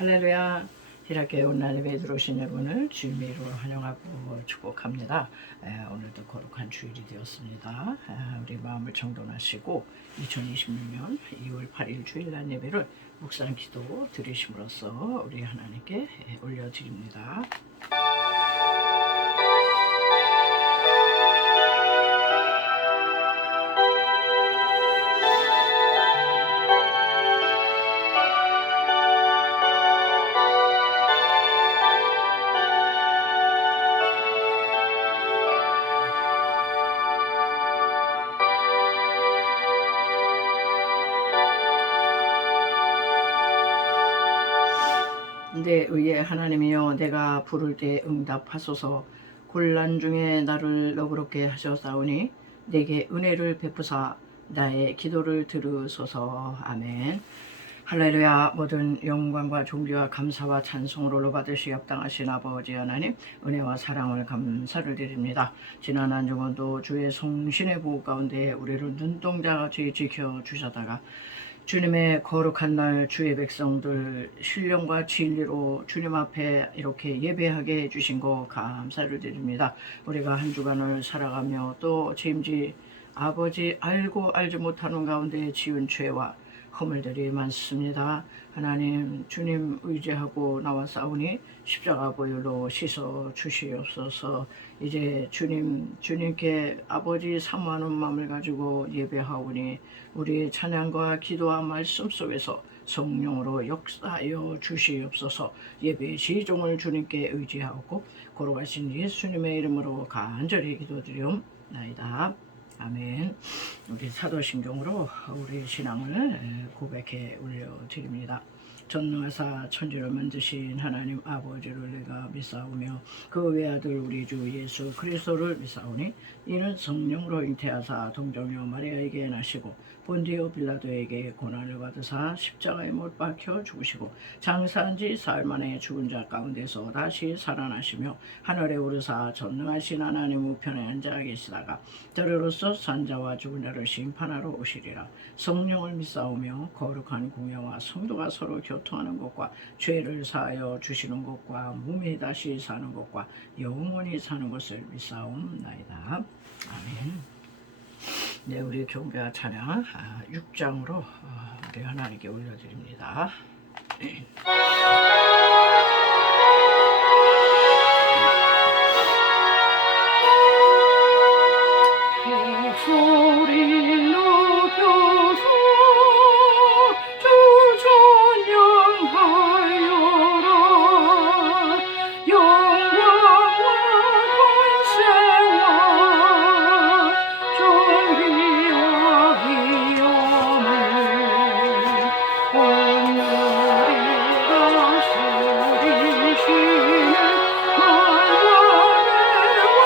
할렐루야. 희락교회 온라인 예배에 들어오신 여러분을 주님의 이름으로 환영하고 축복합니다. 오늘도 거룩한 주일이 되었습니다. 우리 마음을 정돈하시고 2026년 2월 8일 주일날 예배를 묵상 기도 드리심으로써 우리 하나님께 올려드립니다. 내 의에 하나님이여 내가 부를 때 응답하소서. 곤란 중에 나를 너그럽게 하셨사오니 내게 은혜를 베푸사 나의 기도를 들으소서. 아멘. 할렐루야. 모든 영광과 존귀와 감사와 찬송을 올로 받으시 합당하신 아버지 하나님, 은혜와 사랑을 감사를 드립니다. 지난 한 주간도 주의 성신의 보호 가운데 우리를 눈동자같이 지켜주셨다가 주님의 거룩한 날 주의 백성들 신령과 진리로 주님 앞에 이렇게 예배하게 해주신 거 감사를 드립니다. 우리가 한 주간을 살아가며 또 짐지 아버지 알고 알지 못하는 가운데 지은 죄와 허물들이 많습니다. 하나님 주님 의지하고 나와 싸우니 십자가 보혈로 씻어 주시옵소서. 이제 주님께 아버지 사모하는 마음을 가지고 예배하오니 우리의 찬양과 기도와 말씀 속에서 성령으로 역사하여 주시옵소서. 예배의 시종을 주님께 의지하고 걸어가신 예수님의 이름으로 간절히 기도드리옵나이다. 아멘. 우리 사도신경으로 우리 신앙을 고백해 올려드립니다. 전능하사 천지를 만드신 하나님 아버지를 내가 믿사오며 그 외아들 우리 주 예수 그리스도를 믿사오니 이는 성령으로 잉태하사 동정녀 마리아에게 나시고 본디오 빌라도에게 고난을 받으사 십자가에 못 박혀 죽으시고 장사한 지 사흘 만에 죽은 자 가운데서 다시 살아나시며 하늘에 오르사 전능하신 하나님 우편에 앉아 계시다가 저리로서 산자와 죽은 자를 심판하러 오시리라. 성령을 믿사오며 거룩한 공예와 성도가 서로 교통하는 것과 죄를 사하여 주시는 것과 몸이 다시 사는 것과 영원히 사는 것을 믿사옵나이다. 아멘. 네, 우리 경배와 찬양 6장으로 우리 하나님께 올려드립니다. 소리 높여서 주 찬양하여라. 영광과 권세와 존귀와 위엄을 오늘이 다스리시는 만왕의 왕을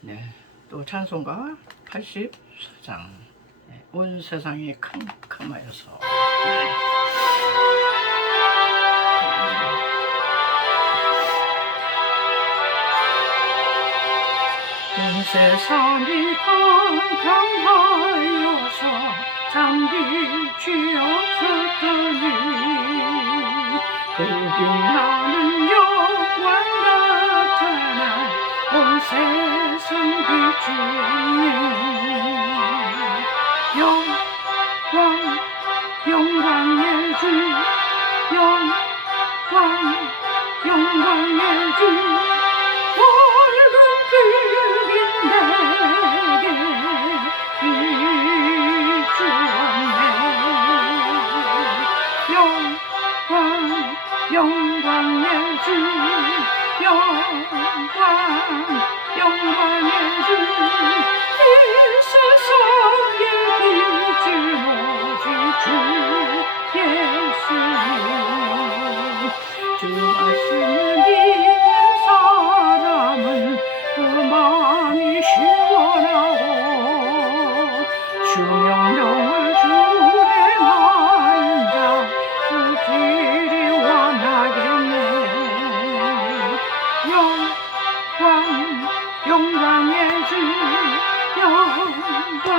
네, 또 찬송가 84장 온 세상이 캄캄하여서 온 세상이 캄캄하여서 잠들지 없었더니 그 빛나는 영광 나타나 온 세상 비추니 영광의 주 영광의 주 밝은 빛이 내게 비추었네. 영광의 주 영광의 주 이 세상에 빛은 오직 주 예수님. 주 말씀을 믿는 사람은 그 마음이 시원하고 주 명령을 준행하는 자 그 길이 원하겠네. 영광 영광의 주 영광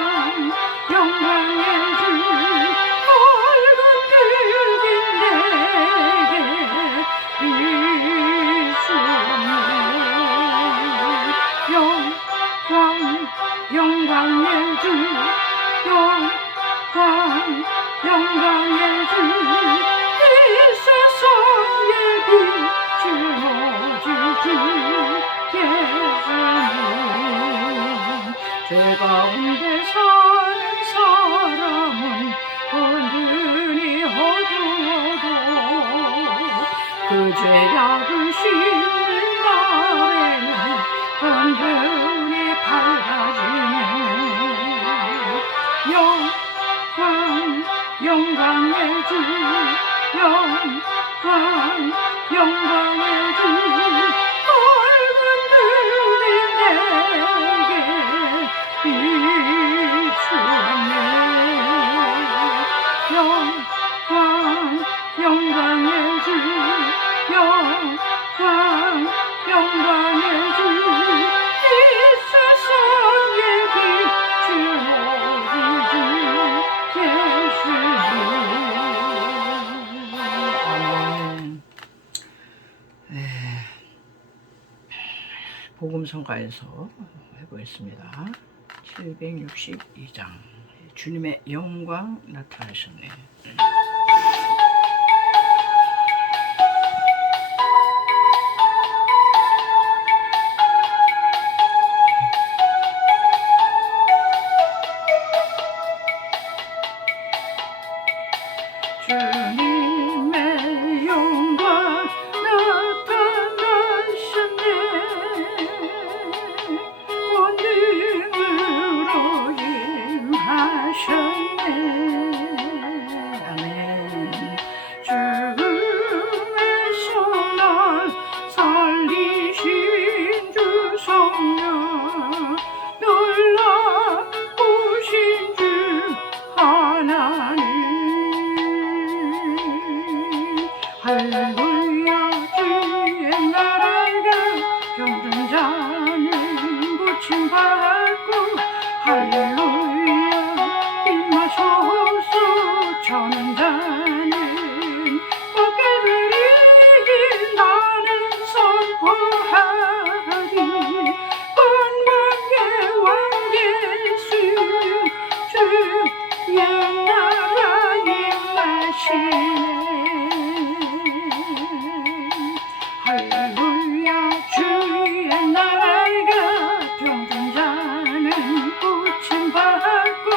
영광의 주 붉은 늙은 내게 비추네 영광 영광의 주 영광 영광의 주 이 세상에 빛을 오직 주께서는 죄 가운데 사는 사람은 온전히 어두워도 그 죄악을 씻는 날에는 온전히 밝아지네 영광 영광의 주 영광 영광의 주 붉은 눈이 내게 비추네 영광 영광의 주 영광 영광의 주 이 세상에 빛을 오직 주께시니 아멘. 복음성가에서 해보겠습니다. 762장 주님의 영광 나타나셨네. 주님의 영광 나타나셨네 온 힘으로 임하셨네 아멘. 죽음에서 날 살리신 주 성령 놀라우신 주 하나님 할렐루야 주의 나라가 병든 자는 고침받고 할렐루야 임하소서 저는 자는 어깨들이 나는 선포하리 원망의 왕 예수 주의 나라 임하시네 할렐루야 주의 나라가 병든 자는 고침받고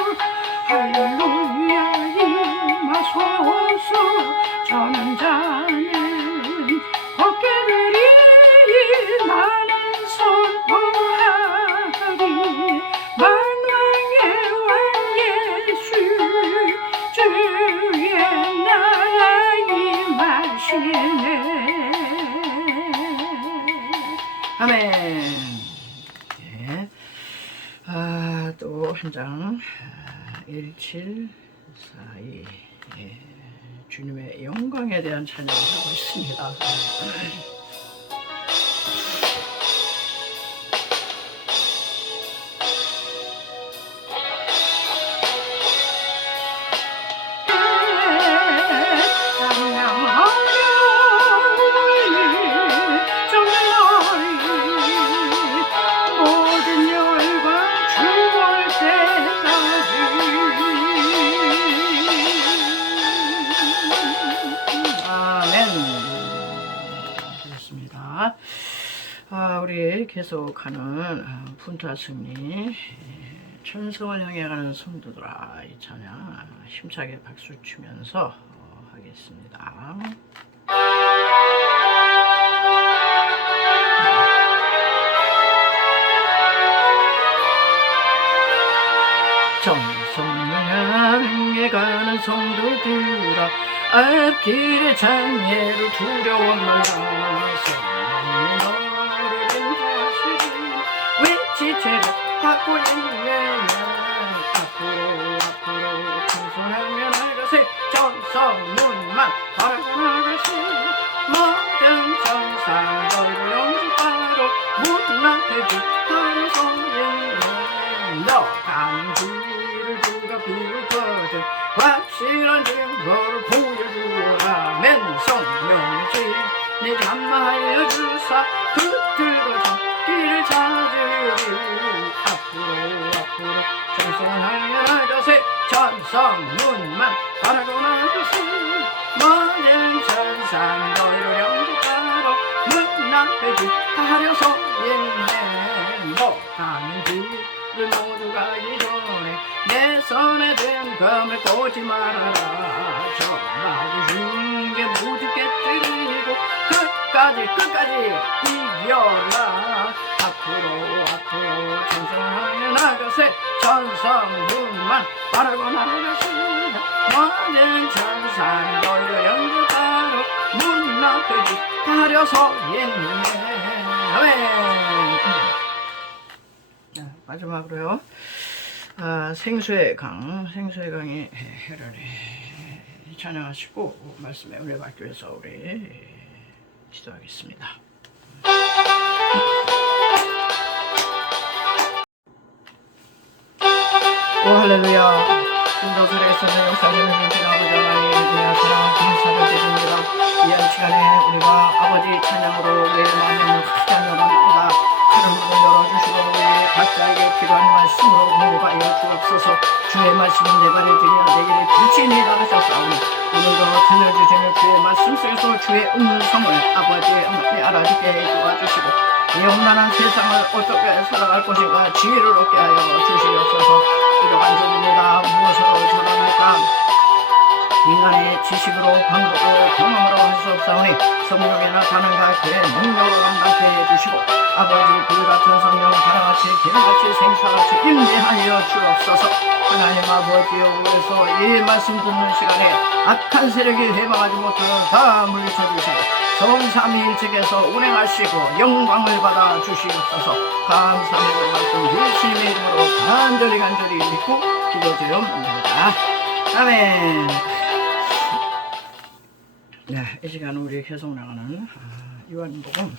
할렐루야 임하소서 저는 자는 어깨들이 나는 선포하리 만왕의 왕 예수 주의 나라 임하시네 아멘. 예. 또 한 장. 1742. 예. 주님의 영광에 대한 찬양을 하고 있습니다. 우리 계속하는 분투와 승리 천성을 향해 가는 성도들아 이 찬양 힘차게 박수 치면서 하겠습니다. 정성을 향해 가는 성도들아 앞길의 장애를 두려워 말라 지체를 받고 있는 앞으로 청소하며 나가세 전성문만 바라나가세 모든 정상 너희를 영접하라 회지 하려서 옛내 너 가는 길을 모두 가기 전에 내 손에 든 검을 꽂지 말아라 전하고 중게 모두 깨뜨리고 끝까지 이겨라 앞으로 전성하여 나가세 전성분만 바라고 나가세 모든 천상 너희를 연주하러 문 앞에 가려서 옛내 마지막으로요 생수의 강이 해라리 찬양하시고 말씀에 은혜 받기 위해서 우리 기도하겠습니다. 오 할렐루야 신도설의 선생님 역사를 주신 아버지 하나님 은혜와 사랑 감사를 드립니다. 이한 시간에 우리가 아버지 찬양으로 우리의 마음을 크게 열어줍니다. 하늘 문을 열어주시고 우리 각자에게 필요한 말씀으로 공급하여 주옵소서. 주의 말씀은 내 발에 들이나 내 길에 빛이 나가셨사오니 오늘도 들려주시는 주의 말씀 속에서 주의 음성을 아버지의 하나님 알아듣게 도와주시고 이 험난한 세상을 어떻게 살아갈 것인가 지혜를 얻게 하여 주시옵소서. 부족한 중입니다. 무엇으로 자라날까 인간의 지식으로 방법으로 경험으로 할 수 없사오니 성령의 나타남과 그의 능력으로 감당케 해주시고 아버지 불같은 성령 바람같이 기름같이 생사같이 임재하여 주옵소서. 하나님 아버지여 그래서 이 말씀 듣는 시간에 악한 세력이 해방하지 못하는 다 물리쳐주시고 성삼위일체께서 운행하시고 영광을 받아 주시옵소서. 감사합니다. 말씀 예수님의 이름으로 간절히 믿고 기도드립니다. 아멘. 네, 이 시간 우리 계속 나가는 요한복음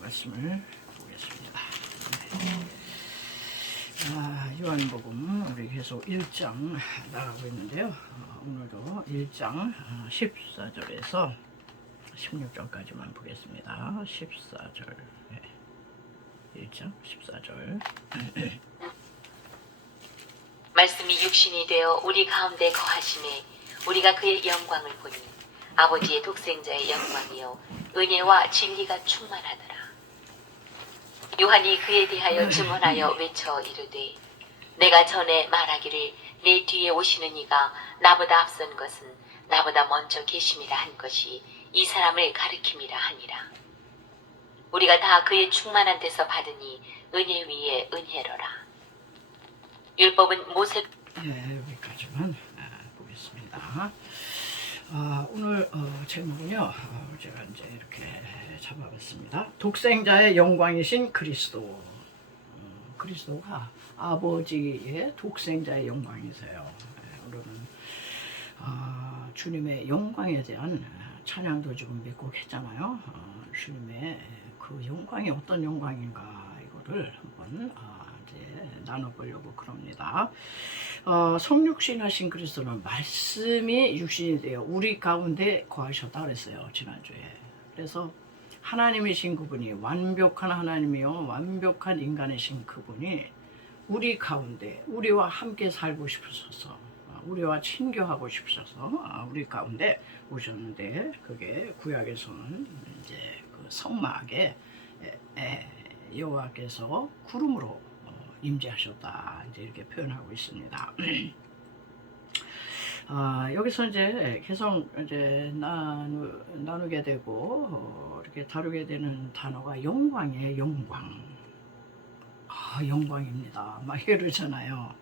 말씀을 보겠습니다. 요한복음 우리 계속 1장 나가고 있는데요. 오늘도 1장 14절에서 16절까지만 보겠습니다. 14절 1장 14절 말씀이 육신이 되어 우리 가운데 거하심에 우리가 그의 영광을 보니 아버지의 독생자의 영광이요 은혜와 진리가 충만하더라. 요한이 그에 대하여 증언하여 외쳐 이르되 내가 전에 말하기를 내 뒤에 오시는 이가 나보다 앞선 것은 나보다 먼저 계심이라 한 것이 이 사람을 가리킴이라 하니라. 우리가 다 그의 충만한 데서 받으니 은혜 위에 은혜로라. 율법은 모세 여기까지만 보겠습니다. 오늘 제목은요 제가 이제 이렇게 잡아봤습니다. 독생자의 영광이신 그리스도. 그리스도가 아버지의 독생자의 영광이세요. 오늘은 주님의 영광에 대한 찬양도 지금 몇 곡 했잖아요. 주님의 그 영광이 어떤 영광인가 이거를 한번 이제 나눠보려고 그럽니다. 성육신 하신 그리스도는 말씀이 육신이 되어 우리 가운데 거하셨다 그랬어요 지난주에. 그래서 하나님이신 그분이 완벽한 하나님이요 완벽한 인간이신 그분이 우리 가운데 우리와 함께 살고 싶으셔서 우리와 친교하고 싶으셔서 우리 가운데 오셨는데 그게 구약에서는 이제 그 성막에 여호와께서 구름으로 임재하셨다 이제 이렇게 표현하고 있습니다. 여기서 이제 계속 이제 나누게 되고 이렇게 다루게 되는 단어가 영광이에요. 영광. 영광입니다. 막 이러잖아요.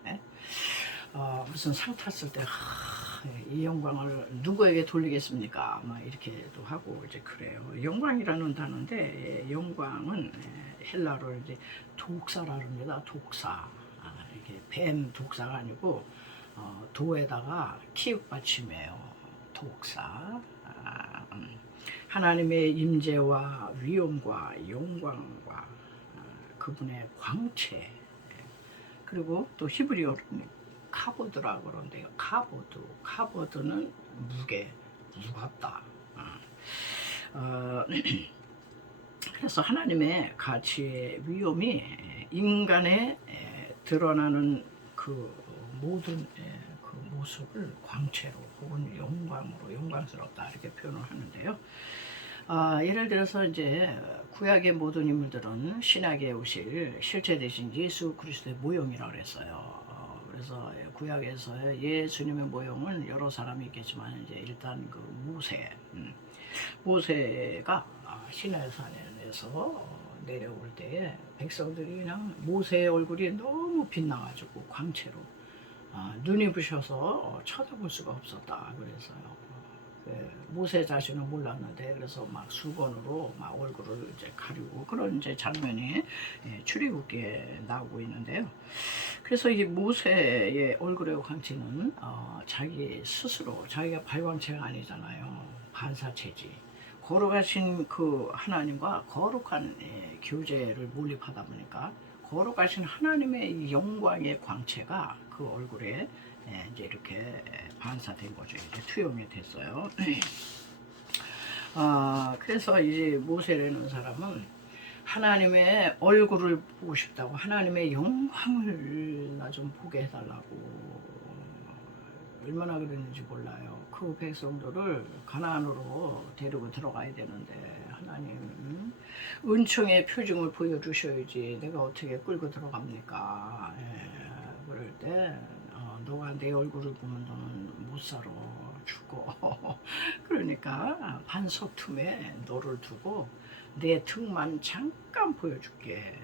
무슨 상 탔을 때 이 영광을 누구에게 돌리겠습니까? 막 이렇게도 하고 이제 그래요. 영광이라는 단어인데 영광은 헬라어로 이제 독사라 합니다. 독사. 이게 뱀 독사가 아니고 도에다가 키읔 받침이에요. 독사. 하나님의 임재와 위엄과 영광과 그분의 광채. 그리고 또 히브리어로 카보드라고 그러는데요. 카보드는 무게, 무겁다. 그래서 하나님의 가치의 위엄이 인간에 드러나는 그 모든 그 모습을 광채로 혹은 영광으로 영광스럽다 이렇게 표현을 하는데요. 예를 들어서 이제 구약의 모든 인물들은 신약에 오실 실제 되신 예수 그리스도의 모형이라고 그랬어요. 그래서 구약에서 예수님의 모형은 여러 사람이 있겠지만 이제 일단 그 모세가 시내 산에서 내려올 때에 백성들이 그냥 모세의 얼굴이 너무 빛나가지고 광채로 눈이 부셔서 쳐다볼 수가 없었다 그래서요. 모세 자신은 몰랐는데 그래서 막 수건으로 막 얼굴을 이제 가리고 그런 이제 장면이 출애굽기에 나오고 있는데요. 그래서 이 모세의 얼굴의 광채는 자기 스스로 자기가 발광체가 아니잖아요. 반사체지. 거룩하신 그 하나님과 거룩한 교제를 몰입하다 보니까 거룩하신 하나님의 이 영광의 광채가 그 얼굴에 이제 이렇게 반사된 거죠. 이제 투영이 됐어요. 그래서 이제 모세라는 사람은 하나님의 얼굴을 보고 싶다고 하나님의 영광을 나 좀 보게 해달라고 얼마나 그랬는지 몰라요. 그 백성들을 가나안으로 데리고 들어가야 되는데 하나님 은총의 표징을 보여주셔야지 내가 어떻게 끌고 들어갑니까? 그럴 때 너가 내 얼굴을 보면 너는 못 살아 죽어. 그러니까 반석 틈에 너를 두고 내 등만 잠깐 보여줄게.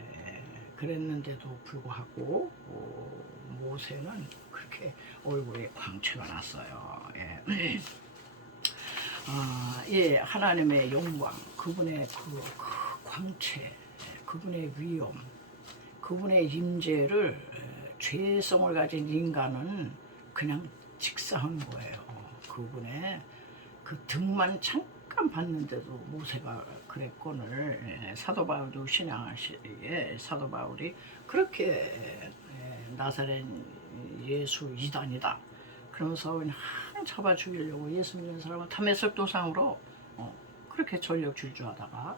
그랬는데도 불구하고 모세는 그렇게 얼굴에 광채가 났어요. 하나님의 영광, 그분의 그 광채, 그분의 위엄, 그분의 임재를 죄성을 가진 인간은 그냥 직사하는 거예요. 그분의 그 등만 잠깐 봤는데도 모세가 그랬거늘 사도 바울도 신앙하시기에 사도 바울이 그렇게 나사렛 예수 이단이다 그러면서 그냥 잡아 죽이려고 예수 믿는 사람을 담에색 도상으로 그렇게 전력 질주하다가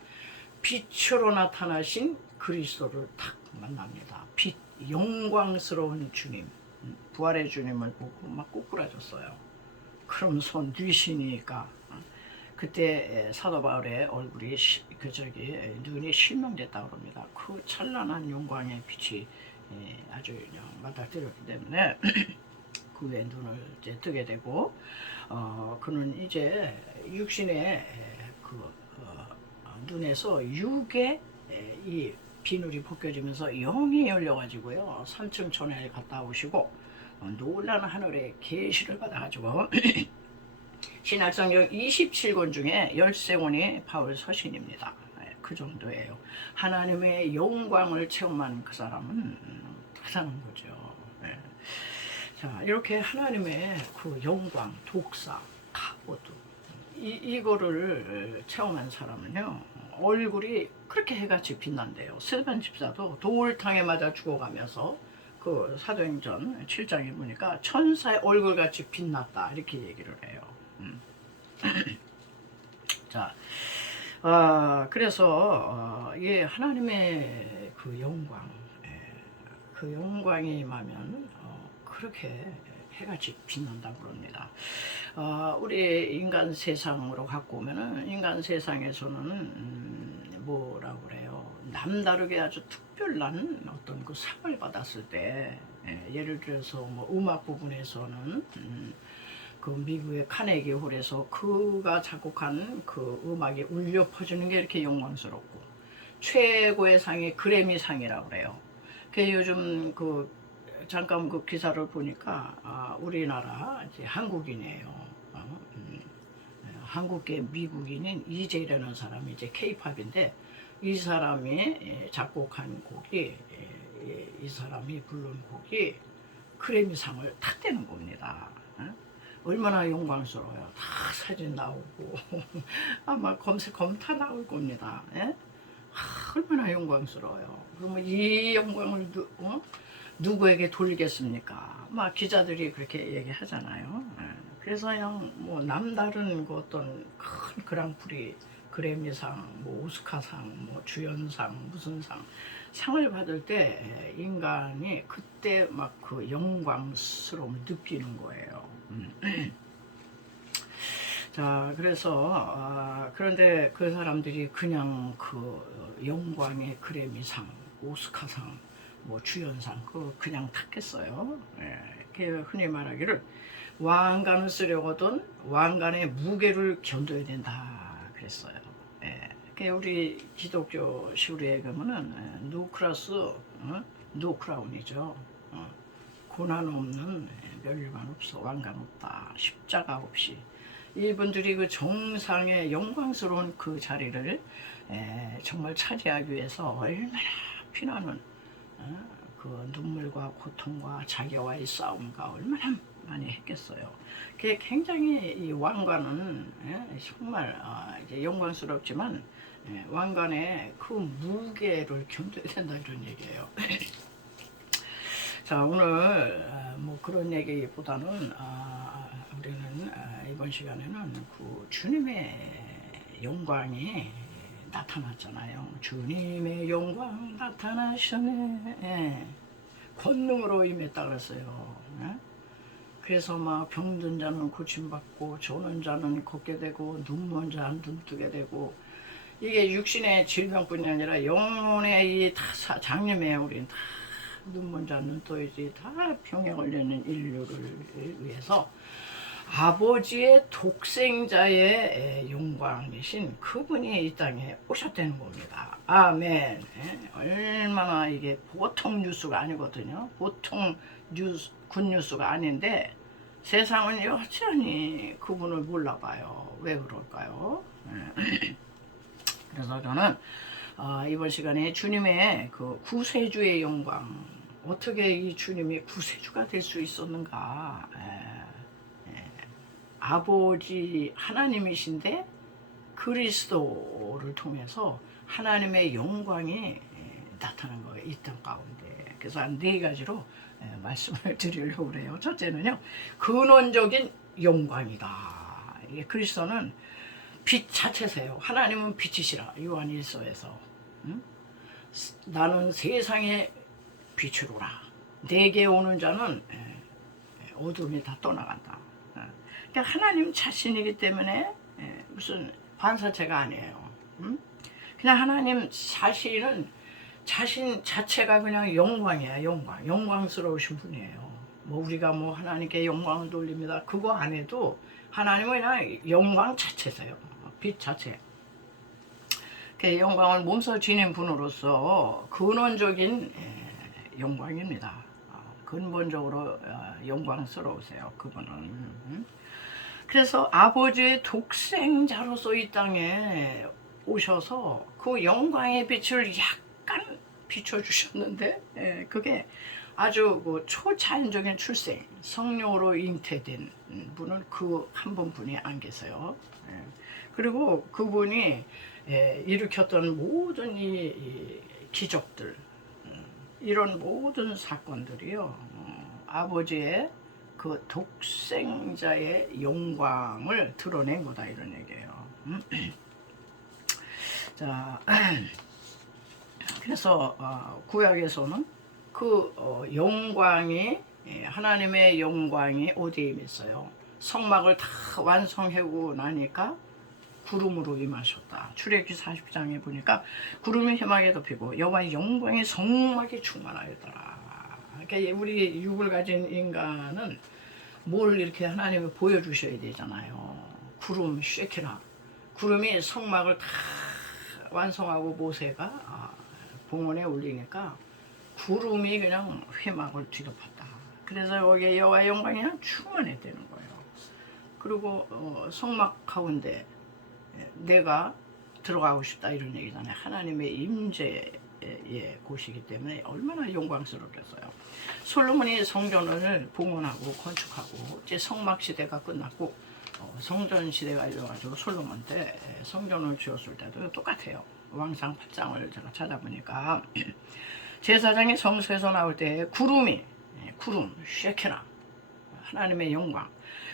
빛으로 나타나신 그리스도를 탁 만납니다. 빛, 영광스러운 주님, 부활의 주님을 보고 막 꼬꾸라졌어요. 그러면서 뉘시니까 그때 사도 바울의 얼굴이 눈이 실명됐다고 합니다. 그 찬란한 영광의 빛이 아주 그냥 맞닥뜨렸기 때문에 그의 눈을 이제 뜨게 되고 그는 이제 육신의 그 눈에서 육의 이 비늘이 벗겨지면서 영이 열려가지고요 3층 천에 갔다 오시고 놀라운 하늘의 계시를 받아가지고 신약성경 27권 중에 13권이 바울 서신입니다. 그 정도예요. 하나님의 영광을 체험한 그 사람은 대단한 거죠. 자, 이렇게 하나님의 그 영광, 독사, 카보드 이거를 체험한 사람은요 얼굴이 그렇게 해같이 빛난대요. 스데반 집사도 돌탕에 맞아 죽어가면서 그 사도행전 7장에 보니까 천사의 얼굴같이 빛났다 이렇게 얘기를 해요. 자, 그래서 하나님의 그 영광, 그 영광이 임하면 그렇게 해같이 빛난다고 그럽니다. 우리 인간 세상으로 갖고 오면은 인간 세상에서는 뭐라고 그래요? 남다르게 아주 특별한 어떤 그 상을 받았을 때, 예를 들어서 뭐 음악 부분에서는 그 미국의 카네기 홀에서 그가 작곡한 그 음악이 울려 퍼지는 게 이렇게 영광스럽고 최고의 상이 그래미 상이라고 그래요. 그 요즘 그 잠깐 그 기사를 보니까 우리나라 이제 한국인이에요. 한국계 미국인인 이재라는 사람이 이제 K-팝인데 이 사람이 작곡한 곡이 이 사람이 부른 곡이 그래미상을 탔다는 겁니다. 얼마나 영광스러워요. 다 사진 나오고 아마 검색하면 다 나올 겁니다. 얼마나 영광스러워요. 그러면 이 영광을 누구에게 돌리겠습니까? 막 기자들이 그렇게 얘기하잖아요. 그래서 그냥 뭐 남다른 그 어떤 큰 그랑프리, 그래미상, 뭐 오스카상, 뭐 주연상, 무슨 상을 받을 때 인간이 그때 막 그 영광스러움을 느끼는 거예요. 자, 그래서 그런데 그 사람들이 그냥 그 영광의 그래미상, 오스카상, 뭐 주연상 그냥 탔겠어요. 예, 그 흔히 말하기를 왕관을 쓰려거든 왕관의 무게를 견뎌야 된다 그랬어요. 예, 그 우리 기독교 시류에 가면은 노크라스, 노 크라운이죠. 고난 없는 멸류관 없어, 왕관 없다, 십자가 없이. 이분들이 그 정상의 영광스러운 그 자리를 정말 차지하기 위해서 얼마나 피나는 그 눈물과 고통과 자기와의 싸움과 얼마나 많이 했겠어요. 그게 굉장히 이 왕관은 정말 이제 영광스럽지만 왕관의 그 무게를 견뎌야 된다 이런 얘기예요. 자, 오늘 뭐 그런 얘기보다는 우리는 이번 시간에는 그 주님의 영광이 나타났잖아요. 주님의 영광 나타나셨네. 예. 권능으로 임했다 그랬어요. 예? 그래서 막 병든 자는 고침받고 조는 자는 걷게 되고 눈먼 자는 눈뜨게 되고, 이게 육신의 질병뿐이 아니라 영혼의 이 다 장님의 우린 다 눈먼 자 눈떠이지 다 병에 걸리는 인류를 위해서 아버지의 독생자의 영광이신 그분이 이 땅에 오셨다는 겁니다. 아멘. 얼마나 이게 보통 뉴스가 아니거든요. 보통 뉴스, 굿뉴스가 아닌데 세상은 여전히 그분을 몰라봐요. 왜 그럴까요? 그래서 저는 이번 시간에 주님의 그 구세주의 영광, 어떻게 이 주님이 구세주가 될 수 있었는가. 아버지 하나님이신데 그리스도를 통해서 하나님의 영광이 나타난 거예요, 이 땅 가운데. 그래서 한 4가지로 말씀을 드리려고 그래요. 첫째는요, 근원적인 영광이다. 이게 그리스도는 빛 자체세요. 하나님은 빛이시라, 요한 1서에서. 나는 세상의 빛이로라. 내게 오는 자는 어둠이 다 떠나간다. 그러니까 하나님 자신이기 때문에 무슨 반사체가 아니에요. 그냥 하나님 자신은 자신 자체가 그냥 영광이에요. 영광. 영광스러우신 분이에요. 뭐 우리가 뭐 하나님께 영광을 돌립니다, 그거 안 해도 하나님은 그냥 영광 자체세요. 빛 자체. 그 영광을 몸소 지닌 분으로서 근원적인 영광입니다. 근본적으로 영광스러우세요, 그분은. 그래서 아버지의 독생자로서 이 땅에 오셔서 그 영광의 빛을 약간 비춰주셨는데, 그게 아주 그 초자연적인 출생, 성령으로 잉태된 분은 그 한 분뿐이 안 계세요. 그리고 그분이 일으켰던 모든 이 기적들, 이런 모든 사건들이요, 아버지의 그 독생자의 영광을 드러낸 거다 이런 얘기예요. 자, 그래서 구약에서는 그 영광이, 하나님의 영광이 어디에 임했어요? 성막을 다 완성하고 나니까 구름으로 임하셨다. 출애굽기 40장에 보니까 구름이 해막에 덮이고 여호와의 영광이 성막에 충만하였더라. 그러니까 우리 육을 가진 인간은 뭘 이렇게 하나님이 보여주셔야 되잖아요. 구름, 쉐키나 구름이 성막을 다 완성하고 모세가 봉헌에 올리니까 구름이 그냥 회막을 뒤덮었다. 그래서 거기에 여호와의 영광이 그냥 충만했다는 거예요. 그리고 성막 가운데 내가 들어가고 싶다 이런 얘기잖아요. 하나님의 임재의 곳이기 때문에 얼마나 영광스럽겠어요. 솔로몬이 성전을 봉헌하고 건축하고 이제 성막 시대가 끝났고 성전 시대가 이어가지고 솔로몬 때 성전을 지었을 때도 똑같아요. 왕상 8장을 제가 찾아보니까 제사장이 성소에서 나올 때 구름, 쉐키나 하나님의 영광,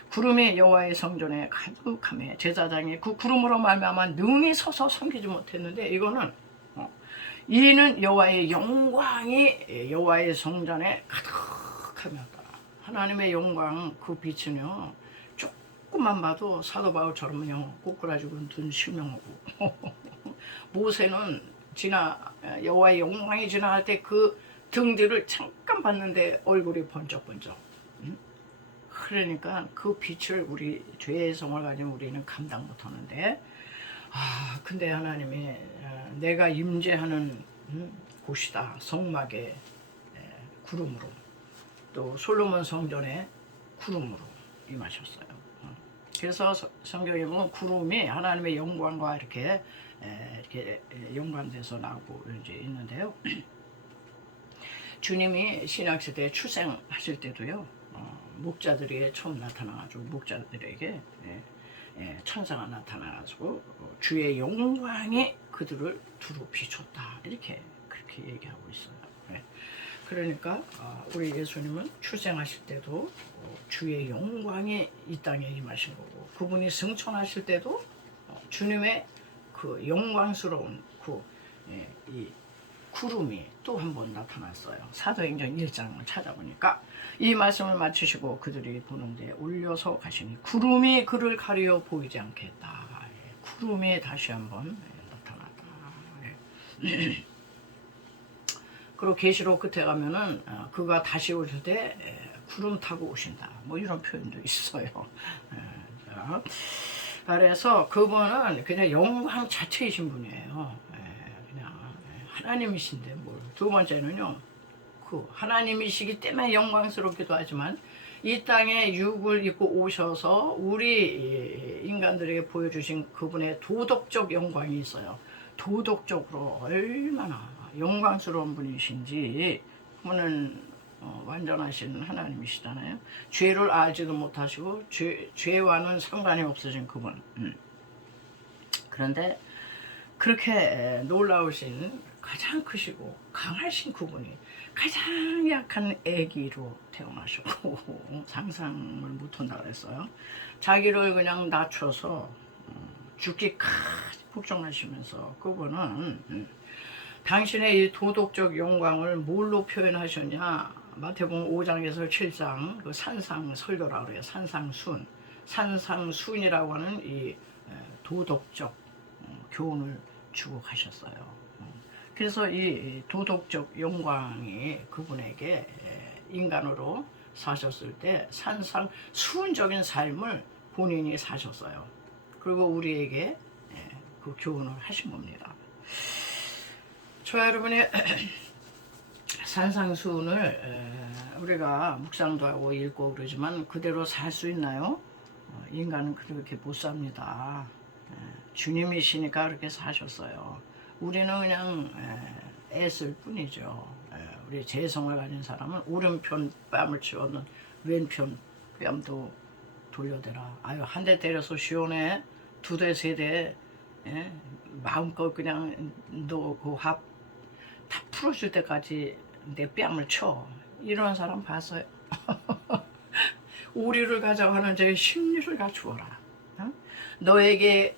구름이 여호와의 성전에 가득하며 제사장이 그 구름으로 말미암아 능히 서서 섬기지 못했는데, 이거는 이는 여호와의 영광이 여호와의 성전에 가득하였다. 하나님의 영광 그 빛은요 조금만 봐도 사도 바울처럼요 꼬꾸라지고 눈 실명하고 모세는 여호와의 영광이 지나갈 때 그 등 뒤를 잠깐 봤는데 얼굴이 번쩍번쩍. 그러니까 그 빛을 우리 죄의 성을 가진 우리는 감당 못하는데 근데 하나님이 내가 임재하는 곳이다 성막의 구름으로 또 솔로몬 성전의 구름으로 임하셨어요. 그래서 성경에 보면 구름이 하나님의 영광과 이렇게 연관돼서 나오고 이제 있는데요. 주님이 신약시대에 출생하실 때도요, 목자들이 처음 나타나가지고 목자들에게 천사가 나타나가지고 주의 영광이 그들을 두루 비췄다 이렇게 그렇게 얘기하고 있어요. 그러니까 우리 예수님은 출생하실 때도 주의 영광이 이 땅에 임하신 거고 그분이 승천하실 때도 주님의 그 영광스러운 이 구름이 또 한 번 나타났어요. 사도행전 1장을 찾아보니까 이 말씀을 마치시고 그들이 보는데 올려서 가시니 구름이 그를 가리어 보이지 않게 했다. 구름이 다시 한번 나타났다. 그리고 계시록 끝에 가면은 그가 다시 오실 때 구름 타고 오신다. 뭐 이런 표현도 있어요. 그래서 그분은 그냥 영광 자체이신 분이에요. 그냥 하나님이신데 뭘. 두 번째는요. 그 하나님이시기 때문에 영광스럽기도 하지만 이 땅에 육을 입고 오셔서 우리 인간들에게 보여주신 그분의 도덕적 영광이 있어요. 도덕적으로 얼마나 영광스러운 분이신지 그분은 완전하신 하나님이시잖아요. 죄를 알지도 못하시고 죄와는 상관이 없으신 그분. 그런데 그렇게 놀라우신 가장 크시고 강하신 그분이 가장 약한 아기로 태어나셨고 상상을 못한다 그랬어요. 자기를 그냥 낮춰서 죽기까지 복종하시면서 그분은 당신의 이 도덕적 영광을 뭘로 표현하셨냐? 마태복음 5장에서 7장 그 산상설교라고 그래요. 산상순이라고 하는 이 도덕적 교훈을 주고 가셨어요. 그래서 이 도덕적 영광이 그분에게 인간으로 사셨을 때 산상수훈적인 삶을 본인이 사셨어요. 그리고 우리에게 그 교훈을 하신 겁니다. 저와 여러분의 산상수훈을 우리가 묵상도 하고 읽고 그러지만 그대로 살 수 있나요? 인간은 그렇게 못 삽니다. 주님이시니까 그렇게 사셨어요. 우리는 그냥 애쓸 뿐이죠. 우리 재성을 가진 사람은 오른편 뺨을 치워는 왼편 뺨도 돌려대라. 아유 한 대 때려서 시원해. 두 대 세 대 마음껏 그냥 너 그 합 다 풀어줄 때까지 내 뺨을 쳐. 이런 사람 봤어요. 우리를 가져가는 자의 심리를 갖추어라. 너에게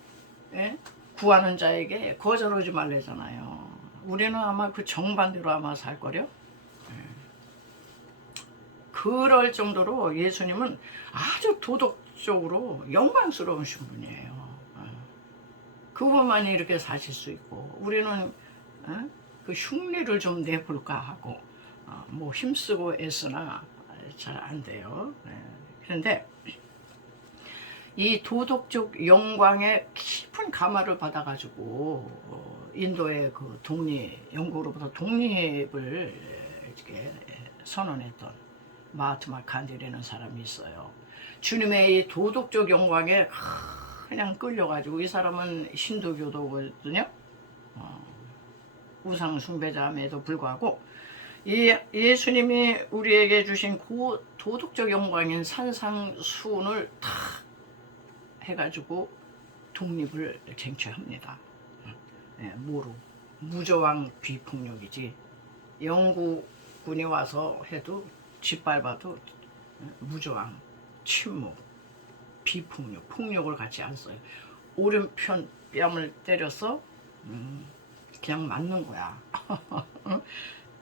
구하는 자에게 거절하지 말래잖아요. 우리는 아마 그 정반대로 아마 살 거려. 그럴 정도로 예수님은 아주 도덕적으로 영광스러우신 분이에요. 그분만이 이렇게 사실 수 있고 우리는 그 흉내를 좀 내볼까 하고 뭐 힘쓰고 애쓰나 잘 안 돼요. 그런데 이 도덕적 영광의 깊은 감화를 받아가지고 인도의 그 영국으로부터 독립을 이렇게 선언했던 마하트마 간디라는 사람이 있어요. 주님의 이 도덕적 영광에 그냥 끌려가지고 이 사람은 힌두교도거든요. 우상 숭배자임에도 불구하고 예수님이 우리에게 주신 그 도덕적 영광인 산상수훈을 다 해가지고 독립을 쟁취합니다. 뭐로? 무저항 비폭력이지. 영국군이 와서 해도 짓밟아도 무저항, 침묵, 비폭력, 폭력을 같이 안 써요. 오른편 뺨을 때려서 그냥 맞는 거야.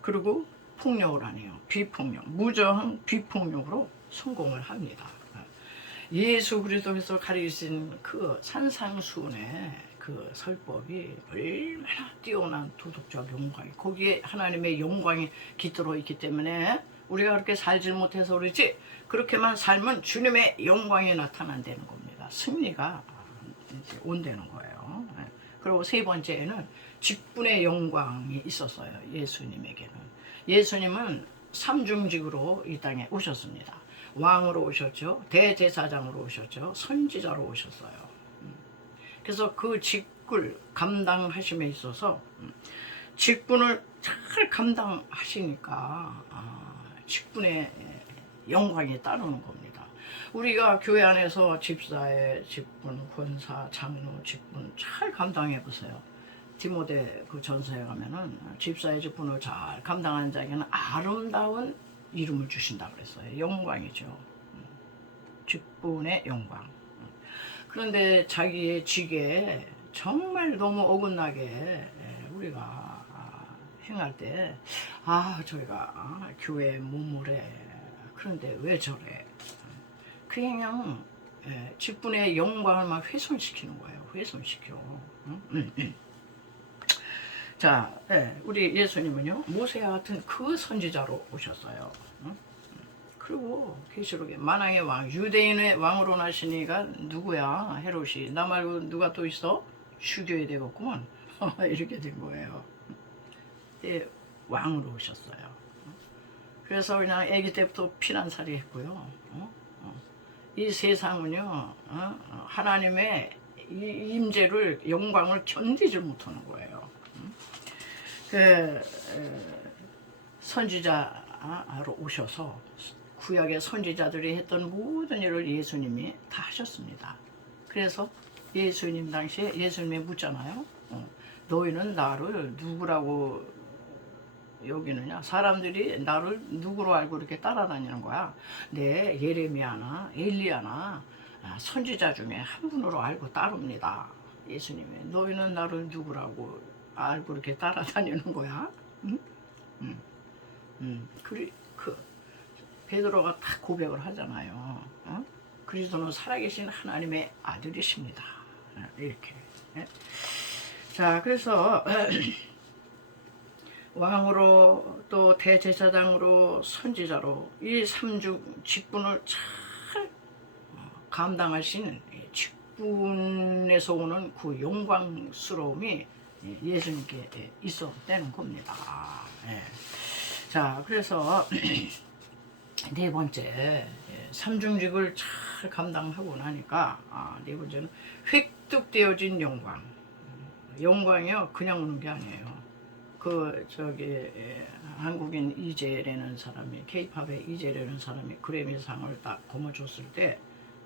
그리고 폭력을 안 해요. 비폭력, 무저항 비폭력으로 성공을 합니다. 예수 그리스도께서 가리신 그 산상수훈의 그 설법이 얼마나 뛰어난 도덕적 영광이, 거기에 하나님의 영광이 깃들어 있기 때문에 우리가 그렇게 살지 못해서 그렇지, 그렇게만 살면 주님의 영광이 나타난다는 겁니다. 승리가 이제 온다는 거예요. 그리고 세 번째는 직분의 영광이 있었어요. 예수님에게는. 예수님은 삼중직으로 이 땅에 오셨습니다. 왕으로 오셨죠. 대제사장으로 오셨죠. 선지자로 오셨어요. 그래서 그 직을 감당하심에 있어서 직분을 잘 감당하시니까 직분의 영광이 따르는 겁니다. 우리가 교회 안에서 집사의 직분, 권사, 장로 직분 잘 감당해 보세요. 디모데 그 전서에 가면은 집사의 직분을 잘 감당하는 자에게는 아름다운 이름을 주신다 그랬어요. 영광이죠. 직분의 영광. 그런데 자기의 직에 정말 너무 어긋나게 우리가 행할 때, 저희가 교회에 몸으래. 그런데 왜 저래? 그냥 직분의 영광을 막 훼손시키는 거예요. 훼손시켜. 자, 우리 예수님은요, 모세와 같은 그 선지자로 오셨어요. 그리고 계시록에 만왕의 왕, 유대인의 왕으로 나시니가 누구야? 헤롯이. 나 말고 누가 또 있어? 죽여야 되겠구먼. 이렇게 된 거예요. 왕으로 오셨어요. 그래서 그냥 아기 때부터 피난살이 했고요. 이 세상은요, 하나님의 임재를, 영광을 견디지 못하는 거예요. 선지자로 오셔서 구약의 선지자들이 했던 모든 일을 예수님이 다 하셨습니다. 그래서 예수님 당시에 예수님이 묻잖아요. 너희는 나를 누구라고 여기느냐? 사람들이 나를 누구로 알고 이렇게 따라다니는 거야? 네, 예레미야나 엘리야나 선지자 중에 한 분으로 알고 따릅니다. 예수님이. 너희는 나를 누구라고 알고 이렇게 따라다니는 거야? 응? 베드로가 다 고백을 하잖아요. 그리스도는 살아계신 하나님의 아들이십니다. 이렇게. 자, 그래서 왕으로 또 대제사장으로 선지자로 이 삼중 직분을 잘 감당하신 직분에서 오는 그 영광스러움이 예수님께 있었다는 겁니다. 자, 그래서 네 번째, 삼중직을 잘 감당하고 나니까 네 번째는 획득되어진 영광. 영광이요, 그냥 오는 게 아니에요. 한국인 이재래는 사람이, K-팝의 이재래는 사람이 그래미상을 딱 거머쥐었을 때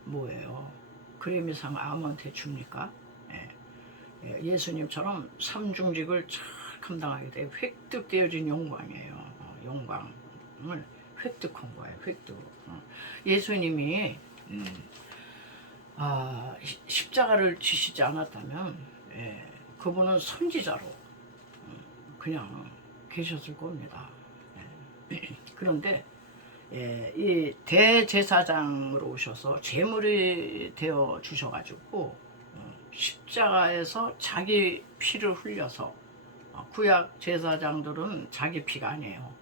뭐예요? 그래미상 아무한테 줍니까? 예수님처럼 삼중직을 잘 감당하게 돼 획득되어진 영광이에요. 영광을 획득한 거예요. 획득. 예수님이 십자가를 지시지 않았다면 그분은 선지자로 그냥 계셨을 겁니다. 그런데 이 대제사장으로 오셔서 제물이 되어 주셔가지고 십자가에서 자기 피를 흘려서, 구약 제사장들은 자기 피가 아니에요.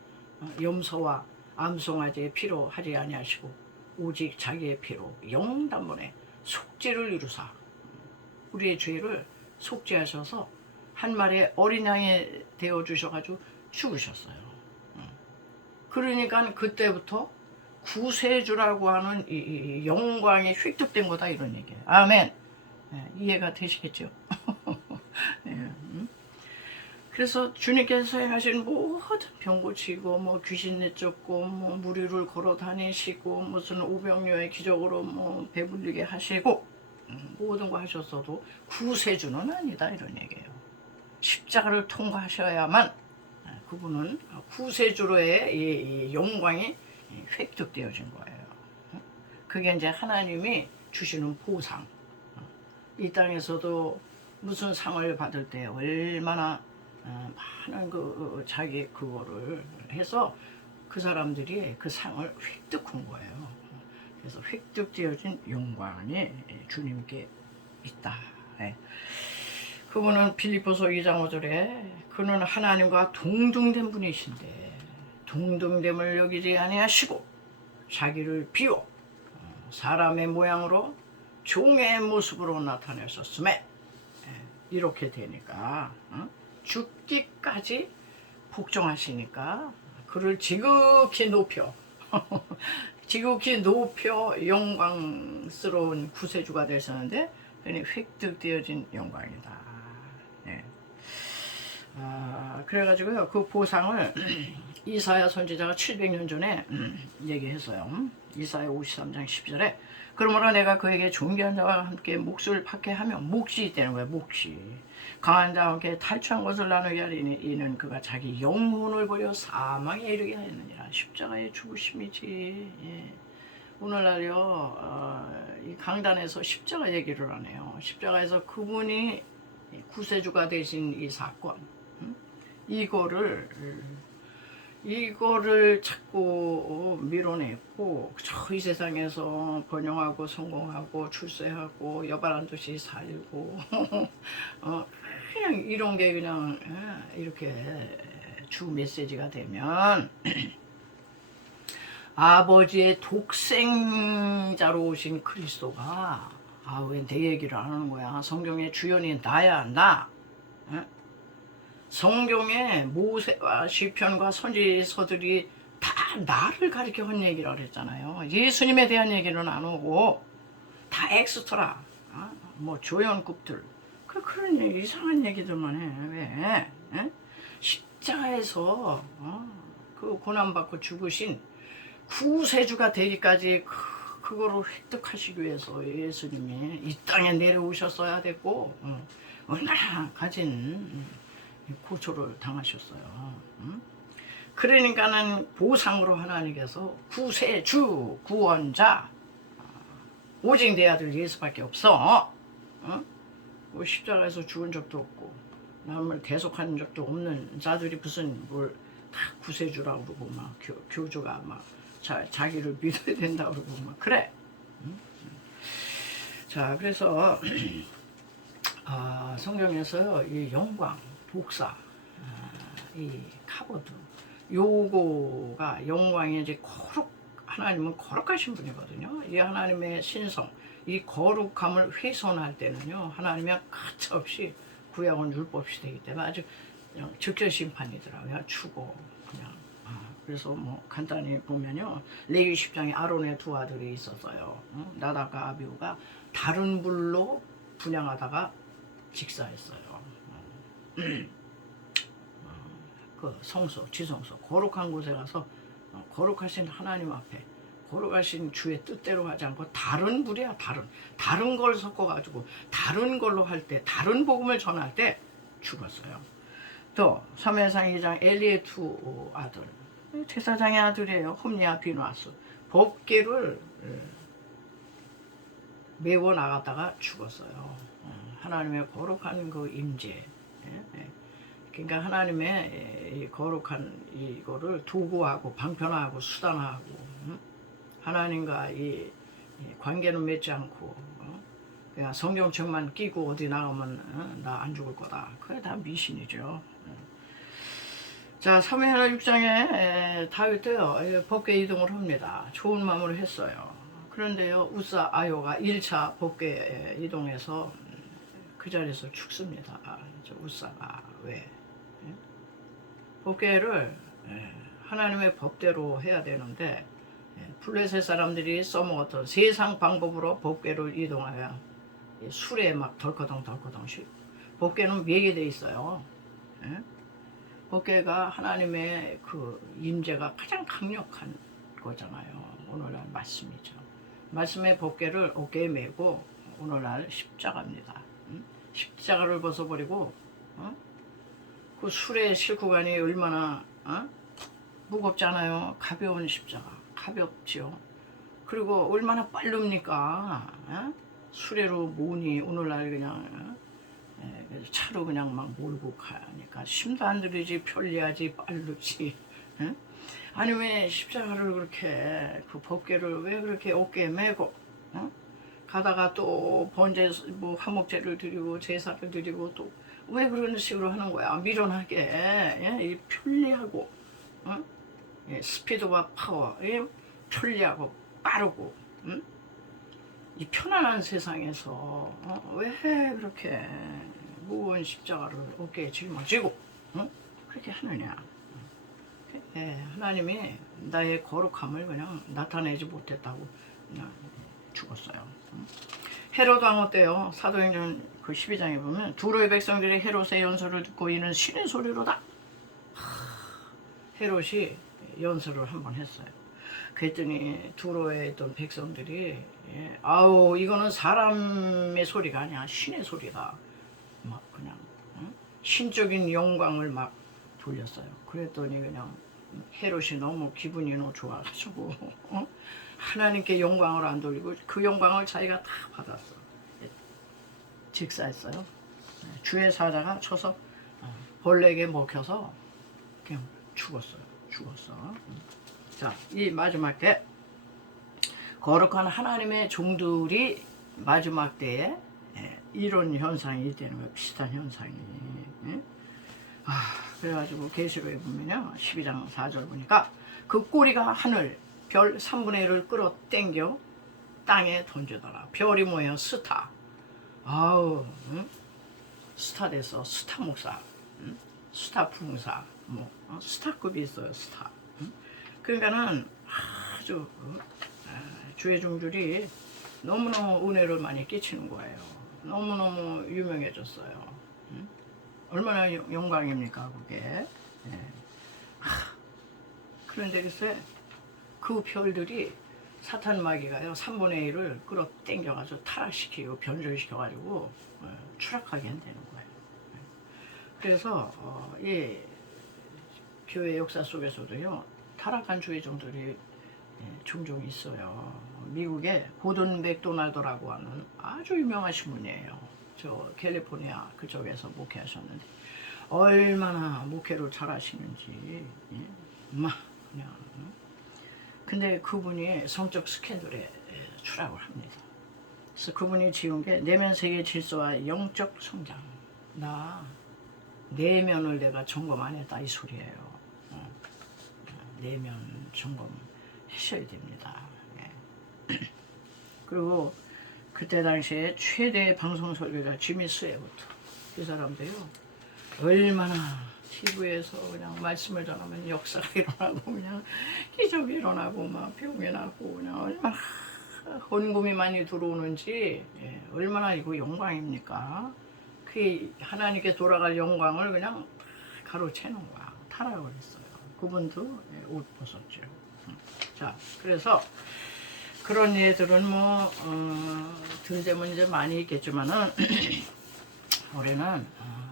염소와 암송아지의 피로 하지 아니하시고 오직 자기의 피로 영단번에 속죄를 이루사 우리의 죄를 속죄하셔서 한 마리의 어린 양이 되어 주셔가지고 죽으셨어요. 그러니까 그때부터 구세주라고 하는 이 영광이 획득된 거다, 이런 얘기예요. 아멘. 이해가 되시겠죠? 그래서 주님께서 행하신 모든 병 고치고, 뭐 귀신 내쫓고, 뭐 무리를 걸어 다니시고, 무슨 오병이어의 기적으로 뭐 배불리게 하시고, 모든 거 하셨어도 구세주는 아니다, 이런 얘기예요. 십자가를 통과하셔야만 그분은 구세주로의 이 영광이 획득되어진 거예요. 그게 이제 하나님이 주시는 보상. 이 땅에서도 무슨 상을 받을 때 얼마나 많은 자기 그거를 해서 그 사람들이 그 상을 획득한 거예요. 그래서 획득되어진 영광이 주님께 있다. 예. 그분은 빌립보서 2장 5절에 그는 하나님과 동등된 분이신데 동등됨을 여기지 아니하시고 자기를 비워 사람의 모양으로 종의 모습으로 나타내셨음에 이렇게 되니까 죽기까지 복종하시니까 그를 지극히 높여 지극히 높여 영광스러운 구세주가 되셨는데 획득되어진 영광이다. 네. 그래가지고요 그 보상을 이사야 선지자가 700년 전에 얘기했어요. 이사야 53장 10절에 그러므로 내가 그에게 존귀한 자와 함께 몫을 받게 하며 몫이 있다는 거예요. 몫이 강한 자와 함께 탈취한 것을 나누게 하리니 이는 그가 자기 영혼을 버려 사망에 이르게 하였느니라. 십자가의 죽으심이지. 예. 오늘날요 이 강단에서 십자가 얘기를 하네요. 십자가에서 그분이 구세주가 되신 이 사건 이거를 자꾸 밀어내고 저 이 세상에서 번영하고 성공하고 출세하고 여발한 듯이 살고 그냥 이런 게 그냥 이렇게 주 메시지가 되면 아버지의 독생자로 오신 그리스도가 왜 내 얘기를 안 하는 거야. 성경의 주연이 나야 나. 성경의 모세와 시편과 선지서들이 다 나를 가리켜 한 얘기를 했잖아요. 예수님에 대한 얘기는 안 오고 다 엑스트라 뭐 조연급들 그런 이상한 얘기들만 해. 왜? 십자가에서 그 고난받고 죽으신 구세주가 되기까지 그거를 획득하시기 위해서 예수님이 이 땅에 내려오셨어야 됐고 얼마나 가진 고초를 당하셨어요. 그러니까는 보상으로 하나님께서 구세주 구원자 오직 내 아들 예수밖에 없어. 뭐 십자가에서 죽은 적도 없고 남을 대속한 적도 없는 자들이 무슨 뭘 다 구세주라고 그러고 막 교주가 막 자기를 믿어야 된다고 그러고 막 그래. 자 그래서 성경에서 이 영광 복사 이 카보드 요거가 영광이 이제 하나님은 거룩하신 분이거든요. 이 하나님의 신성 이 거룩함을 훼손할 때는요 하나님이 가차없이 구약은 율법 시대이기 때문에 아주 그냥 즉결 심판이더라고요. 그냥 죽어 그냥. 그래서 뭐 간단히 보면요 레위 10장에 아론의 두 아들이 있었어요. 나답과 아비후가 다른 불로 분향하다가 직사했어요. 그 성소, 지성소, 거룩한 곳에 가서 거룩하신 하나님 앞에 거룩하신 주의 뜻대로 하지 않고 다른 불이야 다른 걸 섞어가지고 다른 걸로 할 때 다른 복음을 전할 때 죽었어요. 또 사무엘상 2장 엘리의 두 아들 제사장의 아들이에요. 홈리와 비누아스 법궤를 메워 나갔다가 죽었어요. 하나님의 거룩한 그 임재. 그러니까 하나님의 거룩한 이거를 도구하고 방편화하고 수단화하고 하나님과 이 관계는 맺지 않고 그냥 성경책만 끼고 어디 나가면 나 안 죽을 거다. 그게 다 미신이죠. 자 사무엘 6장에 다윗도요 법궤 이동을 합니다. 좋은 마음으로 했어요. 그런데요 우사 아요가 1차 법궤 이동해서 그 자리에서 죽습니다. 저 우사가 왜? 법궤를 하나님의 법대로 해야 되는데 블레셋 사람들이 써먹었던 세상 방법으로 법궤를 이동하여 술에 막 덜커덩씩 법궤는 매개돼 있어요. 법궤가 하나님의 그 임재가 가장 강력한 거잖아요. 오늘날 말씀이죠. 말씀의 법궤를 어깨에 메고 오늘날 십자가입니다. 십자가를 벗어버리고 그 술의 실구간이 얼마나 무겁잖아요. 가벼운 십자가 가볍지요. 그리고 얼마나 빠릅니까? 수레로 모으니 오늘날 그냥 차로 그냥 막 몰고 가니까 힘도 안 들이지 편리하지 빠르지 응? 아니 왜 십자가를 그렇게 그 법궤를 왜 그렇게 어깨에 메고 응? 가다가 또 번제 뭐 화목제를 드리고 제사를 드리고 또 왜 그런 식으로 하는 거야? 미련하게 예? 이 편리하고 응? 예, 스피드와 파워 예? 편리하고 빠르고 응? 이 편안한 세상에서 왜 그렇게 무거운 십자가를 어깨에 짊어지고 응? 그렇게 하느냐? 예, 하나님이 나의 거룩함을 그냥 나타내지 못했다고 그냥 죽었어요. 헤롯 왕후 때요. 사도행전 그 12장에 보면 두로의 백성들이 헤롯의 연설을 듣고 이는 신의 소리로다. 헤롯이 연설을 한번 했어요. 그랬더니 두로에 있던 백성들이 아우 이거는 사람의 소리가 아니야 신의 소리다. 막 그냥 신적인 영광을 막 돌렸어요. 그랬더니 그냥 헤롯이 너무 기분이 좋아가지고 하나님께 영광을 안 돌리고 그 영광을 자기가 다 받았어. 직사했어요. 주의 사자가 쳐서 벌레에게 먹혀서 그냥 죽었어요. 죽었어. 자, 이 마지막 때 거룩한 하나님의 종들이 마지막 때에 이런 현상이 있다는 거예요. 비슷한 현상이. 그래가지고 계시록에 보면요 12장 4절 보니까 그 꼬리가 하늘 별 3분의 1을 끌어 당겨 땅에 던지더라. 별이 뭐예요? 스타. 아우 스타 됐어. 스타 목사, 스타 부흥사, 뭐 스타급이 있어요. 스타. 그러니까는 아주 주의 종들이 너무너무 은혜를 많이 끼치는 거예요. 너무너무 유명해졌어요. 얼마나 영광입니까 그게. 그런데 글쎄 그 별들이 사탄 마귀가요 3분의 1을 끌어 당겨가지고 타락시키고 변절시켜가지고 추락하게 한다는 거예요. 그래서 이 교회 역사 속에서도요 타락한 주의 종들이 종종 있어요. 미국의 고든 맥도날드라고 하는 아주 유명하신 분이에요. 저 캘리포니아 그쪽에서 목회하셨는데 얼마나 목회를 잘하시는지 막 그냥. 근데 그분이 성적 스캔들에 추락을 합니다. 그래서 그분이 지은 게 내면 세계 질서와 영적 성장. 나 내면을 내가 점검 안 했다 이 소리예요. 내면 점검 하셔야 됩니다. 그리고 그때 당시에 최대 방송 설교자 지미 스웨부터 이 사람들요 얼마나 TV에서 그냥 말씀을 전하면 역사가 일어나고 그냥 기적이 일어나고 막 병이 나고 그냥 얼마나 헌금이 많이 들어오는지 얼마나 이거 영광입니까? 그 하나님께 돌아갈 영광을 그냥 가로채는 거야. 타락을 했어요. 그분도 옷 벗었죠. 자, 그래서 그런 예들은 뭐 들대면 이제 많이 있겠지만은 올해는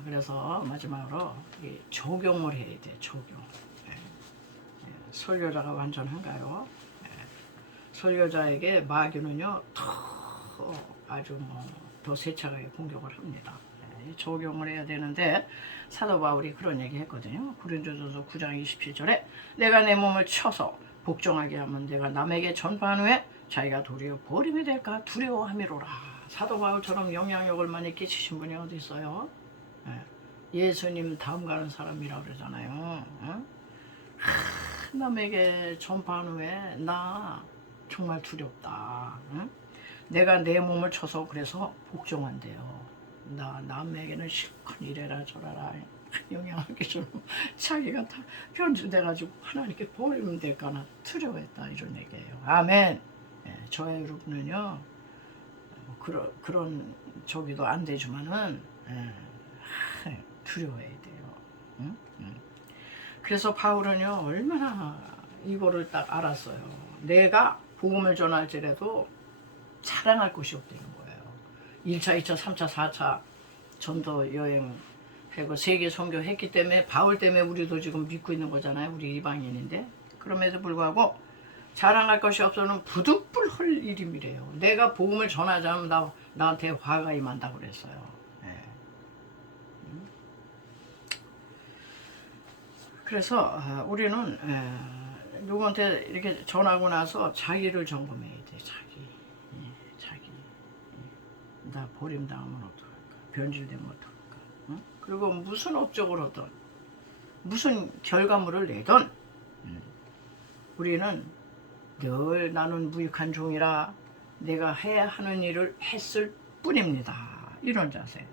그래서 마지막으로 적용을 해야 돼. 적용. 설교자가 완전한가요? 설교자에게 마귀는요 더 아주 더 세차게 공격을 합니다. 적용을 해야 되는데 사도 바울이 그런 얘기 했거든요. 고린도전서 9장 27절에 내가 내 몸을 쳐서 복종하게 하면 내가 남에게 전파한 후에 자기가 도리어 버림이 될까 두려워함이로라. 사도 바울처럼 영향력을 많이 끼치신 분이 어디 있어요? 예수님 다음 가는 사람이라고 그러잖아요. 남에게 전파한 후에 나 정말 두렵다. 내가 내 몸을 쳐서 그래서 복종한대요. 나 남에게는 실컷 이래라 저래라 영향을 끼치고 자기가 다 변질돼가지고 하나님께 버리면 될까나 두려워했다 이런 얘기예요. 아멘. 저와 여러분은요 그런 저기도 안 되지만은 두려워해야 돼요. 그래서 바울은요 얼마나 이거를 딱 알았어요. 내가 복음을 전할지라도 자랑할 곳이 없다는 거예요. 1차, 2차, 3차, 4차 전도 여행 하고 세계 선교했기 때문에 바울 때문에 우리도 지금 믿고 있는 거잖아요. 우리 이방인인데 그럼에도 불구하고 자랑할 것이 없어는 부득불할 일임이래요. 내가 복음을 전하자면 나한테 화가 임한다고 그랬어요. 그래서 우리는 누구한테 이렇게 전하고 나서 자기를 점검해야 돼. 자기. 나 버림당하면 어떡할까? 변질되면 어떡할까? 응? 그리고 무슨 업적을 하든 무슨 결과물을 내든 우리는 늘 나는 무익한 종이라 내가 해야 하는 일을 했을 뿐입니다. 이런 자세.